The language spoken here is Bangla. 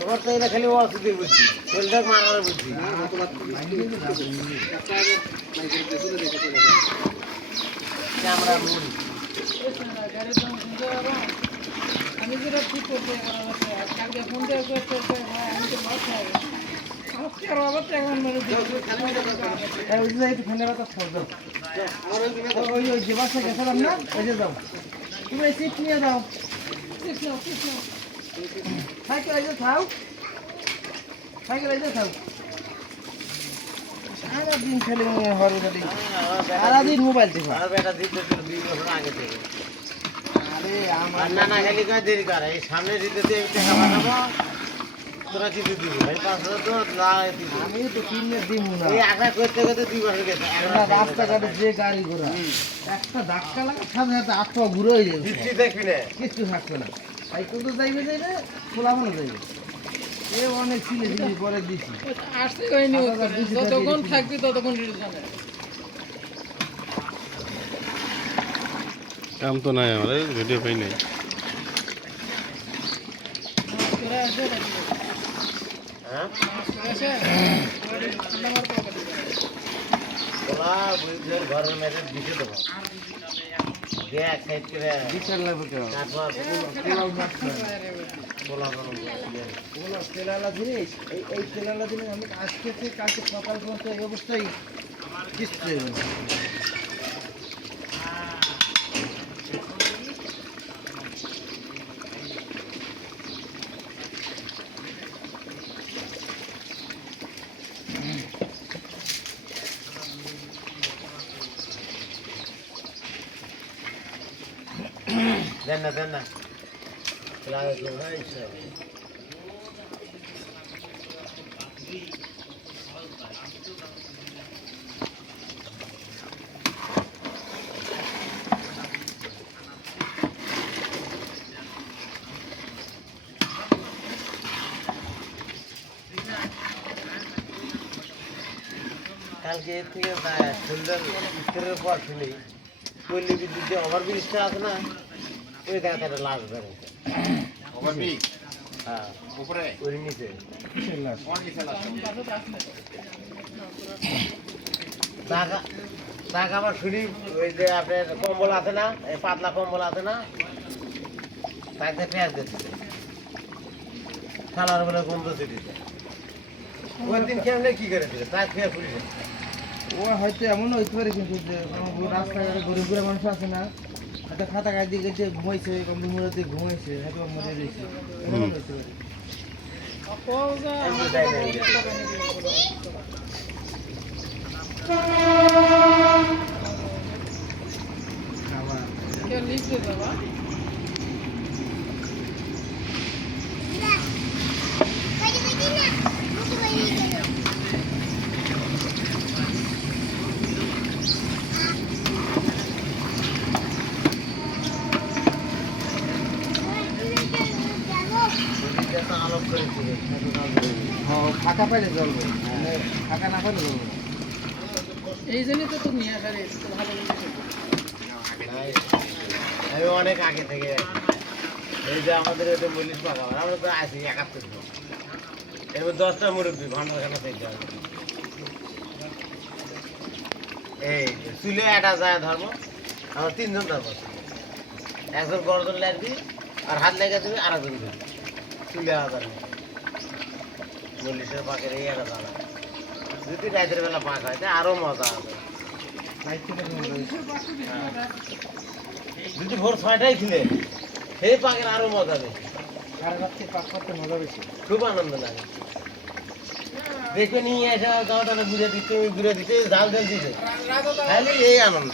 তোমার তো এটা খালি অসুবিধে বুঝছি শরীরটা মারার বুঝছি ক্যামেরা মূল আমি যেটা ঠিক করতে কালকে ফোন দিয়ে করতে আমি তো লস হয়ে গেছি এখন মানে একটু ফোনের কথা দাও ওই যে বাসা গেছিলাম না ওই যে যাও তুমি সিট নিয়ে যাও সাইকেল এই যে থাও সারাদিন খেলে সারাদিন মোবাইল দেখো আর বেটা দিতে 2 বছর আগে থেকে আরে আমার আর নানা খালি কয় দেরি করে এই সামনে দিতে টাকা পাঠাবো তোরা কিছু দিবি ভাই 5,000 তো লাগাই দিবি আমি তো কিনে দিব না এই আশা করতে করতে 2 বছর গেছে রাস্তাঘাটে যে গাড়ি ঘোড়া একটা ধাক্কা লাগা সামনে একটা আটটা ঘুরে হয়ে যাবে দিচ্ছি দেখবি না কিছু থাকবে না সাইকেল তো যাইবে খোলা মনে যাইবে এ অনেক ছিল পরে দিছি আসতে হয়নি যতক্ষণ থাকবি ততক্ষণ কাম তো নাই আমার ভিডিও পাই নাই হ্যাঁ তোলা বুঝলেন ঘরের মেয়েদের দিতে দেবো দেখ সাইড করে বিচার লাগবে কেউ তারপর পোলা তেলালা জিনিস এই তেলালা জিনিস আমি আজকে থেকে কালকে সকাল পর্যন্ত এই অবস্থায় কিস্তি দেন না লাগাই ভাই কালকে এর থেকে সুন্দর উত্তরের পর শুনি পল্লী বিদ্যুৎ যে ওভারব্রিজটা আছে না ওই জায়গাতে একটা লাশ বেরোচ্ছে ওভারব্রিজ হ্যাঁ উপরে ওর নিচে টাকা আবার শুনি ওই যে আপনার কম্বল আছে না এই পাতলা কম্বল আছে না তাকে পেঁয়াজ দিচ্ছে খালার বলে গন্ধ দিচ্ছে ওই দিন কেমনে কি করেছিল তাই খেয়ে পুলিশে ও হয়তো এমন হইতে পারে কিন্তু যে রাস্তাঘাটে গরিব গরিব মানুষ আছে না হয়তো খাতা গাছ দিয়ে গেছে ঘুমাইছে কম্পিউটার দিয়ে ঘুমাইছে হয়তো মরে রয়েছে এমন হইতে পারে লিখতে দেবা আলোক করেছিল ফাঁকা পাইলে চলবে ফাঁকা না পাইলে চলবে এই জন্যই তো তুমি নিয়ে আসার ভালো আমি অনেক আগে থেকে এই যে আমাদের ওটা মল্লিশ পাকা আমরা তো আছি 71 এবার 10টা মুরব্বী ভান্ডারখানা থেকে এই চুলে একটা যায় ধর্ম আমার 3 জন ধর্ম একজন গর্জন লাগবি আর হাত লেগে দিবি আর একজন দিবি চুলে আদার মল্লিশের পাকের এই একটা দাঁড়া যদি রাতের বেলা পাক হয় আরো মজা হবে যদি ভোর 6টায় খিলে সেই পাকের আরো মজা বেশি সারা রাত্রে পাক করতে মজা বেশি খুব আনন্দ লাগে দেখে নিয়ে এসে গাওয়াটা ঘুরে দিতে জাল দিতে এই আনন্দ